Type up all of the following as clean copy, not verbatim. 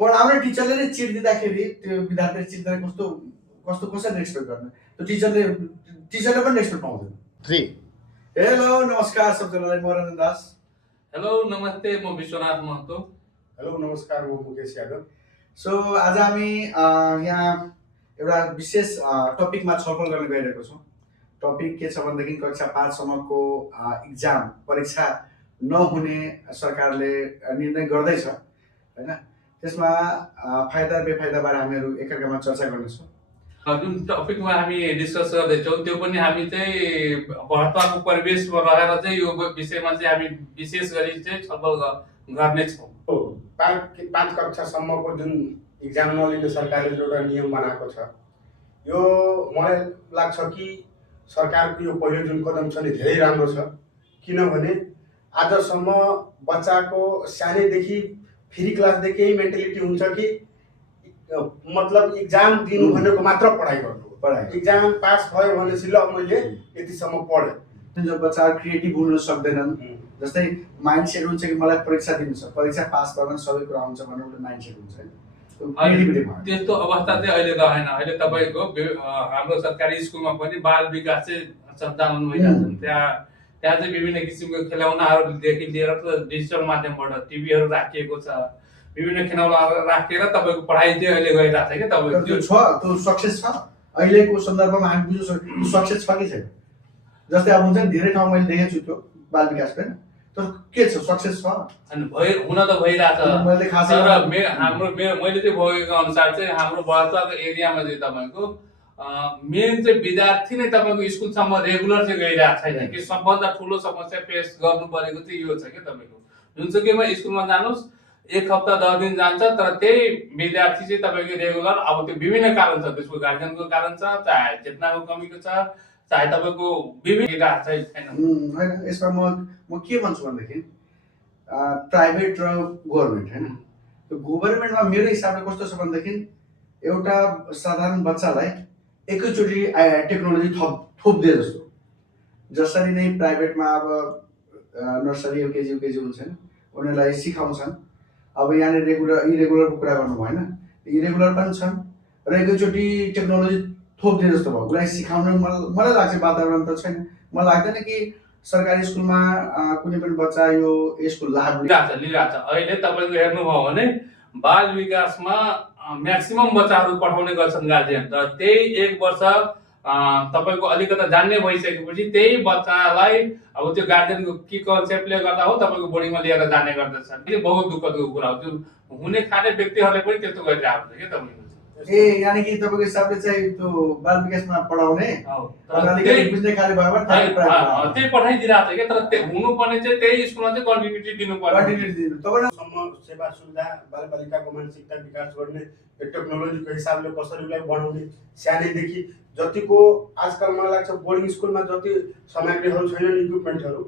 पढाउने टिचरले नै चिट दिँदाखेरि त्यो विद्यार्थीले चिट दिँदा कस्तो कस्तो कसरी रेस्पेक्ट गर्ने त्यो टिचरले पनि रेस्पेक्ट पाउँदैन। 3 हेलो नमस्कार सबजनालाई, म रञ्जन दास। हेलो नमस्ते, म विश्वनाथ महतो। हेलो नमस्कार, म मुकेश यादव। सो आज हामी यहाँ एउटा विशेष टपिकमा छलफल गर्न गइरहेको छौँ। टपिक के छ भनेदेखि कक्षा 5 सम्मको इक्जाम परीक्षा नहुने सरकारले निर्णय गर्दैछ हैन। त्यसमा फाइदा बेफाइदाबारे हामीहरू एकअर्कामा चर्चा गर्नेछौँ। जुन टपिकमा हामी डिस्कस गर्दैछौँ त्यो पनि हामी चाहिँ भर्ताको परिवेशमा रहेर चाहिँ यो विषयमा चाहिँ हामी विशेष गरी चाहिँ छलफल गर्नेछौँ। 5 कक्षासम्मको जुन इक्जाम नलिने सरकारले एउटा नियम बनाएको छ, यो मलाई लाग्छ कि सरकारको यो पहिलो जुन कदम छ नि धेरै राम्रो छ। किनभने आजसम्म बच्चाको सानैदेखि फ्री क्लासदेखि यही मेन्टालिटी हुन्छ कि मतलब इक्जाम दिनु भनेको मात्र पढाइ गर्नु, इक्जाम पास भयो भनेपछि ल मैले यतिसम्म पढेँ। जब बच्चाहरू क्रिएटिभ हुन सक्दैनन्, जस्तै माइन्डसेट हुन्छ कि मलाई परीक्षा दिनु छ, परीक्षा पास भयो भने सबै कुरा हुन्छ भन्ने एउटा माइन्डसेट हुन्छ हैन। त्यस्तो अवस्था चाहिँ अहिले रहेन। अहिले तपाईँको हाम्रो सरकारी स्कुलमा पनि बाल विकास चाहिँ सञ्चालन भइरहेको छ। त्यहाँ चाहिँ विभिन्न किसिमको खेलौनाहरूदेखि लिएर डिजिटल माध्यमबाट टिभीहरू राखिएको छ। विभिन्न खेलौनाहरू राखेर तपाईँको पढाइ चाहिँ अहिले गइरहेको छ कि तपाईँको त्यो छ, त्यो सक्सेस छ। अहिलेको सन्दर्भमा हामी बुझ्नु सक्छौँ सक्सेस छ कि छैन। जस्तै अब हुन्छ नि धेरै ठाउँ मैले देखेको छु त्यो बाल विकास पनि, तर के छ सक्सेस छ अनि हुन त भइरहेछ। मैले खास तर मैले चाहिँ भोगेको अनुसार चाहिँ हाम्रो बहत्तरको एरियामा चाहिँ तपाईँको मेन चाहिँ विद्यार्थी नै तपाईँको स्कुलसम्म रेगुलर चाहिँ गइरहेको छैन कि सबभन्दा ठुलो समस्या फेस गर्नु परेको चाहिँ यो छ कि तपाईँको जुनसुकैमा स्कुलमा जानुहोस् 1 हप्ता 10 दिन जान्छ, तर त्यही विद्यार्थी चाहिँ तपाईँको रेगुलर अब त्यो विभिन्न कारण छ। त्यसको गार्जियनको कारण छ, चाहे चेतनाको कमीको छ, चाहे तपाईँको विभिन्न छैन होइन। यसमा म के भन्छु भनेदेखि प्राइभेट र गभर्मेन्ट हैन। त्यो गभर्मेन्टमा मेरो हिसाबले कस्तो छ भनेदेखि एउटा साधारण बच्चालाई एकैचोटि टेक्नोलोजी थोप्दिए जस्तो। जसरी नै प्राइभेटमा अब नर्सरी एलकेजी हुन्छ नि, उनीहरूलाई सिकाउँछन्। अब यहाँनिर इरेगुलरको कुरा गर्नु भएन, इरेगुलर पनि छन् र एकैचोटि टेक्नोलोजी थोप्दिए जस्तो भयो। उसलाई सिकाउनु मलाई लाग्छ वातावरण त छैन। मलाई लाग्दैन कि सरकारी स्कुलमा कुनै पनि बच्चा यसको लाभ लिइरहेछ। अहिले तपाईँको हेर्नुभयो भने बाल विकासमा म्याक्सिमम बच्चाहरू पठाउने गर्छन् गार्जियन, तर त्यही 1 वर्ष तपाईँको अलिकता जान्ने भइसकेपछि त्यही बच्चालाई अब त्यो गार्जियनको के कन्सेप्टले गर्दा हो तपाईँको बोर्डिङमा लिएर जाने गर्दछन्। यो बहुत दुःखदको कुरा हो। त्यो हुने खाने व्यक्तिहरूले पनि त्यस्तो गरिरहेको हुन्छ कि तपाईँको। यानी कि तपाईँको हिसाबले चाहिँ त्यो बाल विकासमा पढाउने बुझ्ने खाले भयो भने त्यही पठाइदिरहेको छ कि, तर हुनुपर्ने चाहिँ त्यही स्कुलमा चाहिँ कन्टिन्युटी दिनु पर्यो। तपाईँसम्म सेवा सुविधा बालबालिकाको मानसिकता विकास गर्ने टेक्नोलोजीको हिसाबले कसरी उसलाई बनाउने, सानैदेखि जतिको आजकल मलाई लाग्छ बोर्डिङ स्कुलमा जति सामग्रीहरू छैनन्, इक्विपमेन्टहरू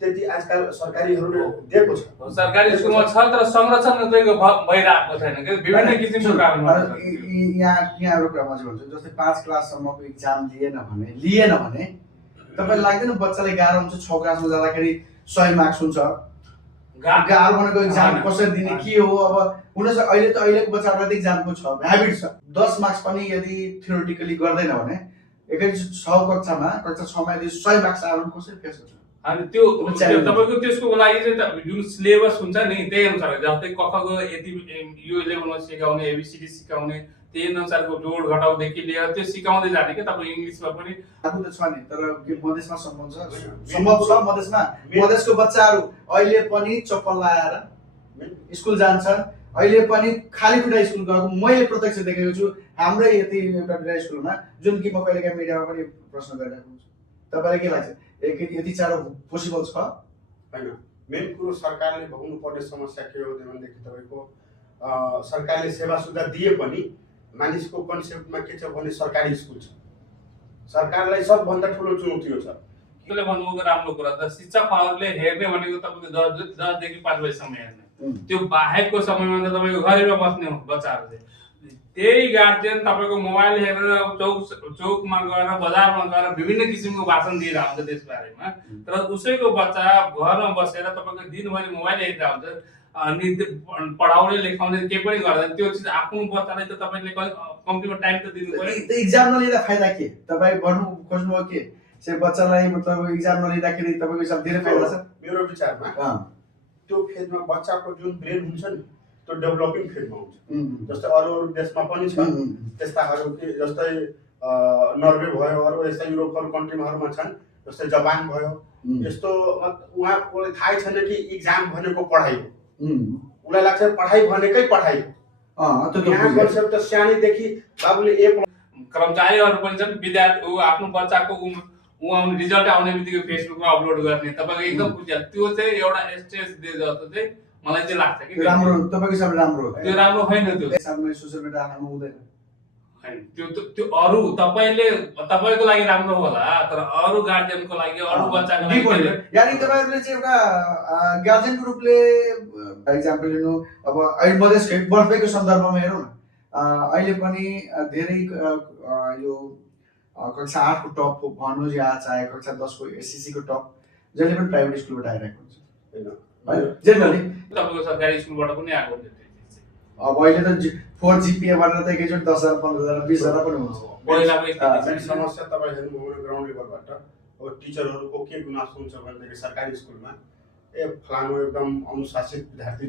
त्यति आजकल सरकारीहरूले दिएको छ। सरकारी स्कुलमा छ तर संरक्षण भइरहेको छैन कि विभिन्न किसिमको कारणहरू। यहाँ एउटा कुरा म चाहिँ भन्छु, जस्तै 5 क्लाससम्मको इक्जाम लिएन भने तपाईँलाई लाग्दैन बच्चालाई गाह्रो हुन्छ? 6 क्लासमा जाँदाखेरि 100 मार्क्स हुन्छ। गाह्रो भनेको इक्जाम कसरी दिने के हो? अब हुनसक्छ अहिलेको बच्चाहरूलाई इक्जामको छ ह्याबिट छ। 10 मार्क्स पनि यदि थ्योरिटिकली गर्दैन भने एकैचोटि 6 कक्षामा कक्षा 6मा यदि 100 मार्क्स आयो भने कसरी फेस गर्छ? अनि त्यो तपाईँको त्यसको लागि चाहिँ जुन सिलेबस हुन्छ नि त्यही अनुसार, जस्तै कखको यति यो लेभलमा सिकाउने, एबिसिडी सिकाउने, त्यही अनुसारको जोड घटाउदेखि लिएर त्यो सिकाउँदै जाने कि तपाईँ इङ्ग्लिसमा पनि आफू त छ नि, तर मधेसमा सम्भव छ। मधेसको बच्चाहरू अहिले पनि चप्पल लगाएर स्कुल जान्छ, अहिले पनि खाली खुट्टा स्कुल गएको मैले प्रत्यक्ष देखेको छु। हाम्रै यति एउटा स्कुलमा जुन कि म कहिलेकाहीँ मिडियामा पनि प्रश्न गरिरहेको हुन्छु। तपाईँलाई के लाग्छ यति चाँडो पोसिबल छ? होइन, मेन कुरो सरकारले भोग्नु पर्ने समस्या के हो भनेदेखि तपाईँको सरकारले सेवा सुविधा दिए पनि मानिसको कन्सेप्टमा के छ भने सरकारी स्कुल छ, सरकारलाई सबभन्दा ठुलो चुनौती हो छ। त्यसले भन्नुको राम्रो कुरा त शिक्षकहरूले हेर्ने भनेको तपाईँको 10 देखि 5 बजीसम्म हेर्ने, त्यो बाहेकको समयमा त तपाईँको घरैमा बस्ने बच्चाहरू चाहिँ त्यही गार्जियन तपाईँको मोबाइल हेरेर चौकमा गएर बजारमा गएर विभिन्न किसिमको भाषण दिइरहेको हुन्छ त्यसबारेमा, तर उसैको बच्चा घरमा बसेर तपाईँको दिनभरि मोबाइल हेरिरहेको हुन्छ। अनि पढाउने लेखाउने केही पनि गर्दैन त्यो चिज आफ्नो बच्चालाई त तपाईँले कम्तीमा टाइम त दिनु पर्यो। इक्जाम नलिँदा फाइदा के तपाईँ भन्नु खोज्नुभयो के से बच्चालाई मतलब इक्जाम नलिँदाखेरि तपाईँको हिसाब धेरै फाइदा छ? मेरो विचारमा त्यो फेजमा बच्चाको जुन ब्रेन हुन्छ नि त्यो डेभलपिङ फेजमा हुन्छ। जस्तै अरू देशमा पनि छ त्यस्ताहरू कि जस्तै नर्वे भयो अरू यस्ता युरोपहरू कन्ट्रीहरूमा छन् जस्तै जापान भयो। यस्तो उहाँकोले थाहै छैन कि इक्जाम भनेको पढाइ हो, उसलाई लाग्छ पढाइ भनेकै पढाइ हो। यहाँ कन्सेप्ट त सानैदेखि बाबुले कर्मचारीहरू पनि छन् विद्यार्थी आफ्नो बच्चाको आउने रिजल्ट आउने बित्तिकै फेसबुकमा अपलोड गर्ने तपाईँको एकदम बुझिहाल्छ। त्यो चाहिँ एउटा स्ट्रेस दिए जस्तो चाहिँ मलाई चाहिँ लाग्छ कि राम्रो तपाईँको हिसाबले राम्रो हो। त्यो राम्रो होइन, त्यो हिसाबले सोसियल मिडिया हाल्नु हुँदैन। त्यो अरू तपाईँको लागि राम्रो होला तर अरू गार्जियनको लागि अरू बच्चाको लागि यानी तपाईँहरूले चाहिँ एउटा गार्जियनको रूपले इक्जाम्पल लिनु अब अहिले मधेसको बर्थडेको सन्दर्भमा हेरौँ न अहिले पनि धेरै यो कक्षा 8 को टप भन्नुहोस् या चाहे कक्षा 10 को एससीसी को टप जहिले पनि प्राइभेट स्कुलबाट आइरहेको हुन्छ जेनरली तपाईँको सरकारी स्कुलबाट पनि आएको हुन्छ। अब अहिले त 4 GPA भनेर त एकैचोटि 10,000 15,000 20,000 पनि हुन्छ। समस्या तपाईँ हेर्नुभयो ग्राउन्ड लेभलबाट अब टिचरहरूको के गुनासो हुन्छ भनेदेखि सरकारी स्कुलमा फलानु एकदम अनुशासित विद्यार्थी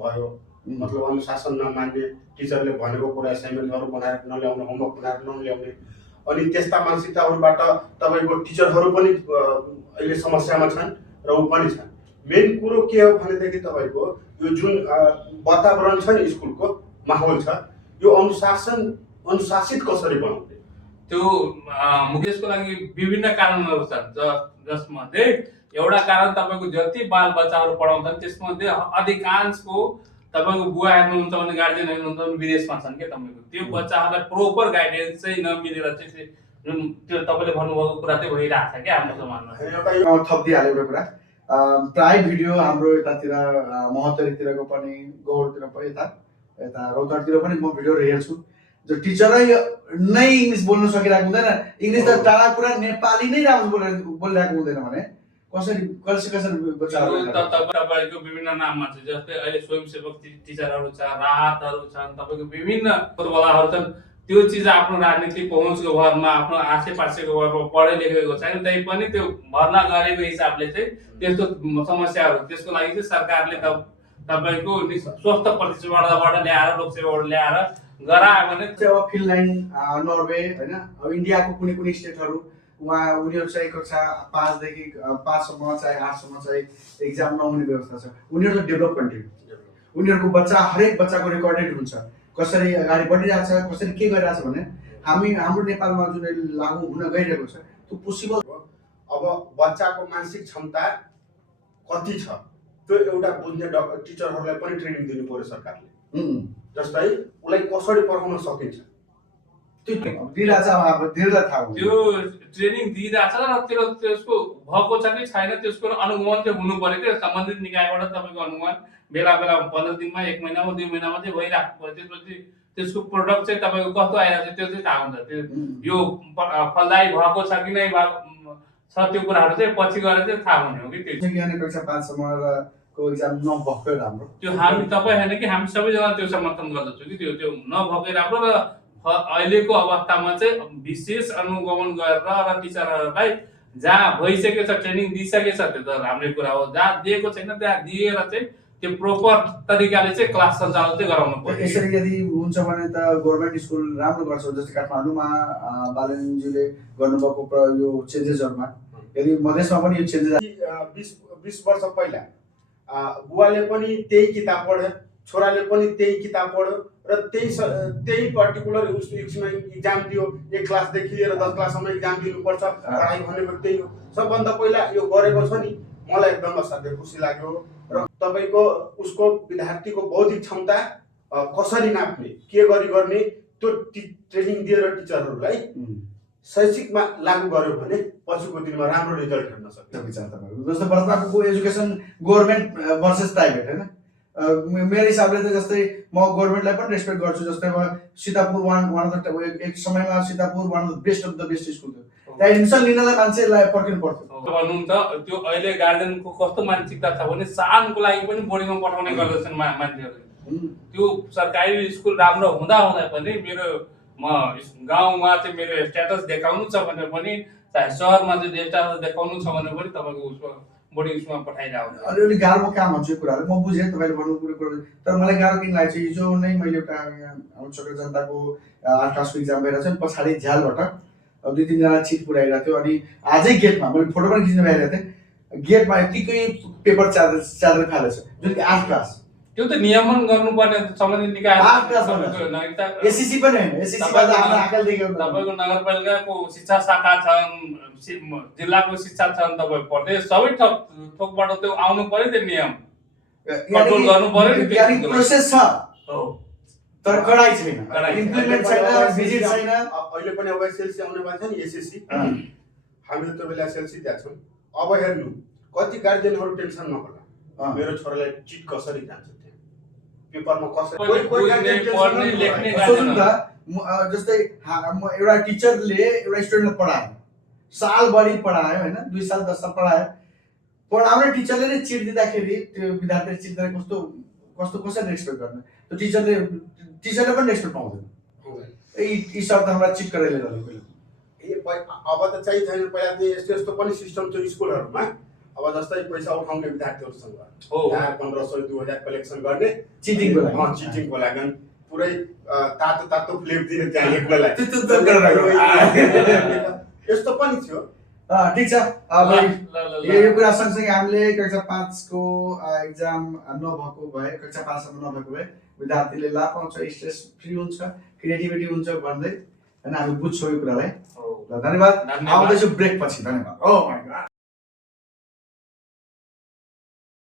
भयो, मतलब अनुशासन नमान्ने, टिचरले भनेको कुरा असाइनमेन्टहरू बनाएर नल्याउने, होमवर्क बनाएर नल्याउने, अनि त्यस्ता मानसिकताहरूबाट तपाईँको टिचरहरू पनि अहिले समस्यामा छन् र ऊ पनि छन्। मेन कुरो के हो भनेदेखि तपाईँको यो जुन वातावरण छ नि स्कुलको माहौल छ यो अनुशासित कसरी बनाउने त्यो मुकेशको लागि विभिन्न कारणहरू छन् जसमध्ये एउटा कारण तपाईँको जति बाल बच्चाहरू पढाउँछन् त्यसमध्ये अधिकांशको तपाईँको बुवा हेर्नुहुन्छ भने गार्जियन हेर्नुहुन्छ भने विदेशमा छन् क्या तपाईँको त्यो बच्चाहरूलाई प्रोपर गाइडेन्स चाहिँ नमिलेर चाहिँ जुन त्यो तपाईँले भन्नुभएको कुरा चाहिँ भइरहेको छ क्या हाम्रो समाजमा। थपिदिइहाल्यो एउटा कुरा प्राय भिडियो हाम्रो यतातिर महोत्तरीतिरको पनि गौरतिर पनि यता रौतहटतिर पनि म भिडियोहरू हेर्छु जो टिचरै नै इङ्ग्लिस बोल्न सकिरहेको हुँदैन, इङ्ग्लिस त टाढा कुरा नेपाली नै राम्रो बोलिरहेको हुँदैन भने कसरी बच्चाहरू तपाईँको विभिन्न नाममा छ जस्तै अहिले स्वयंसेवक टिचरहरू छ, राहतहरू छन्, तपाईँको विभिन्न फुटबलहरू छन्। त्यो चिज आफ्नो राजनीतिक पहुँचको भरमा आफ्नो आसेपासेको भरमा पढे लेखेको छैन तै पनि त्यो भर्ना गरेको हिसाबले चाहिँ त्यस्तो समस्याहरू त्यसको लागि चाहिँ सरकारले तपाईँको स्वस्थ प्रतिस्पर्धाबाट ल्याएर लोकसेवाबाट ल्याएर गरायो भने अब फिनल्यान्ड नर्वे होइन अब इन्डियाको कुनै कुनै स्टेटहरू उनीहरू चाहिँ कक्षा 5 देखि 5 सम्म चाहे 8 सम्म चाहिँ एक्जाम नहुने व्यवस्था छ। उनीहरू डेभलप कन्ट्री, उनीहरूको बच्चा हरेक बच्चाको रेकर्डेड हुन्छ कसरी अगाडि बढिरहेको छ कसरी के गरिरहेको छ भने हाम्रो नेपालमा जुन लागू हुन गइरहेको छ त्यो पोसिबल। अब बच्चाको मानसिक क्षमता कति छ त्यो एउटा बुझ्ने टिचरहरूलाई पनि ट्रेनिङ दिनु पर्यो सरकारले। जस्तै उसलाई कसरी पढाउन सकिन्छ त्यो ट्रेनिङ दिइरहेछ र त्यसको भएको छ कि छैन त्यसको अनुगमन चाहिँ हुनु पर्यो क्या सम्बन्धित निकायबाट तपाईँको अनुगमन बेला 15 दिनमा 1 महिनामा 2 महिनामा चाहिँ भइरहेको पर्यो। त्यसपछि त्यसको प्रोडक्ट चाहिँ तपाईँको कस्तो आइरहेको छ त्यो चाहिँ थाहा हुन्छ। त्यो यो फलदायी भएको छ कि नै छ त्यो कुराहरू चाहिँ पछि गएर चाहिँ थाहा हुने हो कि त्यो कक्षा 5 सम्मको एक्जाम नभएकै राम्रो। त्यो हामी तपाईँ होइन कि हामी सबैजना त्यो समर्थन गर्दछौँ कि त्यो नभएकै राम्रो र अहिलेको अवस्थामा चाहिँ विशेष अनुगमन गरेर र टिचरहरूलाई जहाँ भइसकेको छ ट्रेनिङ दिइसकेको छ त्यो त राम्रै कुरा हो, जहाँ दिएको छैन त्यहाँ दिएर चाहिँ त्यो प्रोपर तरिकाले चाहिँ क्लास सञ्चालन चाहिँ गराउनु पर्यो। यसरी यदि हुन्छ भने त गभर्मेन्ट स्कुल राम्रो गर्छ जस्तै काठमाडौँमा बालनजीले गर्नुभएको यो चेन्जेसहरूमा यदि मधेसमा पनि यो चेन्जेस 20 वर्ष पहिला बुवाले पनि त्यही किताब पढ्यो, छोराले पनि त्यही किताब पढ्यो र त्यही पर्टिकुलर उसमा इक्जाम दियो। 1 क्लासदेखि लिएर 10 क्लाससम्म इक्जाम दिनुपर्छ, पढाइ भनेको त्यही हो। सबभन्दा पहिला यो गरेको छ नि मलाई एकदम असाध्यै खुसी लाग्यो। र तपाईँको उसको विद्यार्थीको बौद्धिक क्षमता कसरी नाप्ने के गर्ने त्यो ट्रेनिङ दिएर टिचरहरूलाई शैक्षिकमा लागू गर्यो भने पछिको दिनमा राम्रो रिजल्ट हेर्न सकिन्छ। जस्तो बर्तमानको एजुकेसन गभर्मेन्ट भर्सेस प्राइभेट होइन मेरो हिसाबले त जस्तै म गभर्नमेन्टलाई पनि रेस्पेक्ट गर्छु। जस्तै अब सीतापुर वान अफ द एक समयमा Sitapur one of the best school थियो। त्यहाँ एडमिसन लिनलाई मान्छेलाई पर्खिनु पर्थ्यो। भनौँ त त्यो अहिले गार्जियनको कस्तो मानसिकता छ भने सानको लागि पनि बोर्डिङमा पठाउने गर्दछन् मान्छेहरू। त्यो सरकारी स्कुल राम्रो हुँदा पनि मेरो गाउँमा चाहिँ मेरो स्ट्याटस देखाउनु छ भने पनि, चाहे सहरमा चाहिँ स्ट्याटस देखाउनु छ भने पनि तपाईँको उसमा बोर्डिङ स्कुलमा पठाइरहेको हुन्छ। अलिअलि गाह्रो काम हुन्छ यो कुराहरू, म बुझेँ तपाईँले भन्नु कुरो। तर मलाई गाह्रो किन लागेको छ, हिजो नै मैले एउटा हाम्रो छोटो जनताको 8 क्लासको इक्जाम भइरहेको छ नि, पछाडि झ्यालबाट 2-3 जना चिट पुऱ्याइरहेको थियो। अनि आजै गेटमा मैले फोटो पनि खिच्न भइरहेको थिएँ, गेटमा यतिकै पेपर च्यादर फालेको छ, जुन कि 8 क्लास। त्यो त नियमन गर्नुपर्ने सम्बन्धित निकाय एससीसी पनि होइन, एससीसीबाट हाम्रो आँखाले देखेको तपाईँको नगरपालिकाको शिक्षा शाखा छन्, जिल्लाको शिक्षा छन्, तपाईँ प्रदेश सबै थोकबाट त्यो आउनु पर्यो। त्यो नियम कन्ट्रोल गर्नु पर्यो नि, यानी प्रोसेस छ हो तर कडाइ छैन, इम्प्लिमेन्ट छैन, भिजिट छैन। अहिले पनि अब एसएलसी आउने भएको छ नि, एसएससी हामीले त्यो बेला एसएलसी दिएको छौँ। अब हेर्नु कति गार्जियनहरू टेन्सन नहोला, मेरो छोरालाई चिट कसरी जान्छ, पेपरमा कसरी सोच्नु त। जस्तै एउटा टिचरले एउटा स्टुडेन्टलाई पढायो, सालभरि पढायो होइन, 2 साल 10 साल पढायो, पढाउने टिचरले नै चिट दिँदाखेरि त्यो विद्यार्थीले चिट दिँदा कसरी रेस्पेक्ट गर्ने? त्यो टिचरले पनि रेस्पेक्ट पाउँदैन। यी शब्द हमरा चिट गराइले रहेको। अब त चाहिँ छैन, पहिला त यस्तो पनि सिस्टम थियो स्कुलहरूमा। अब जस्तै पैसा उठाउने विद्यार्थीहरूसँग 1500 2000 कलेक्सन गर्ने चिटिङको लागि, चिटिङको लागि पुरै तातो फ्लेप दिने त्यहाँ लेख्नलाई यस्तो पनि थियो। ठिक छ। अब यो कुरा सँगसँगै हामीले कक्षा 5 को एक्जाम नभएको भए, कक्षा 5 सम्म नभएको भए विद्यार्थीले लाभ पाउँछ, स्ट्रेस फ्री हुन्छ, क्रिएटिभिटी हुन्छ भन्दै होइन हामी बुझ्छौँ यो कुरालाई। धन्यवाद। आउँदैछु ब्रेक पछि। धन्यवाद। Oh my God.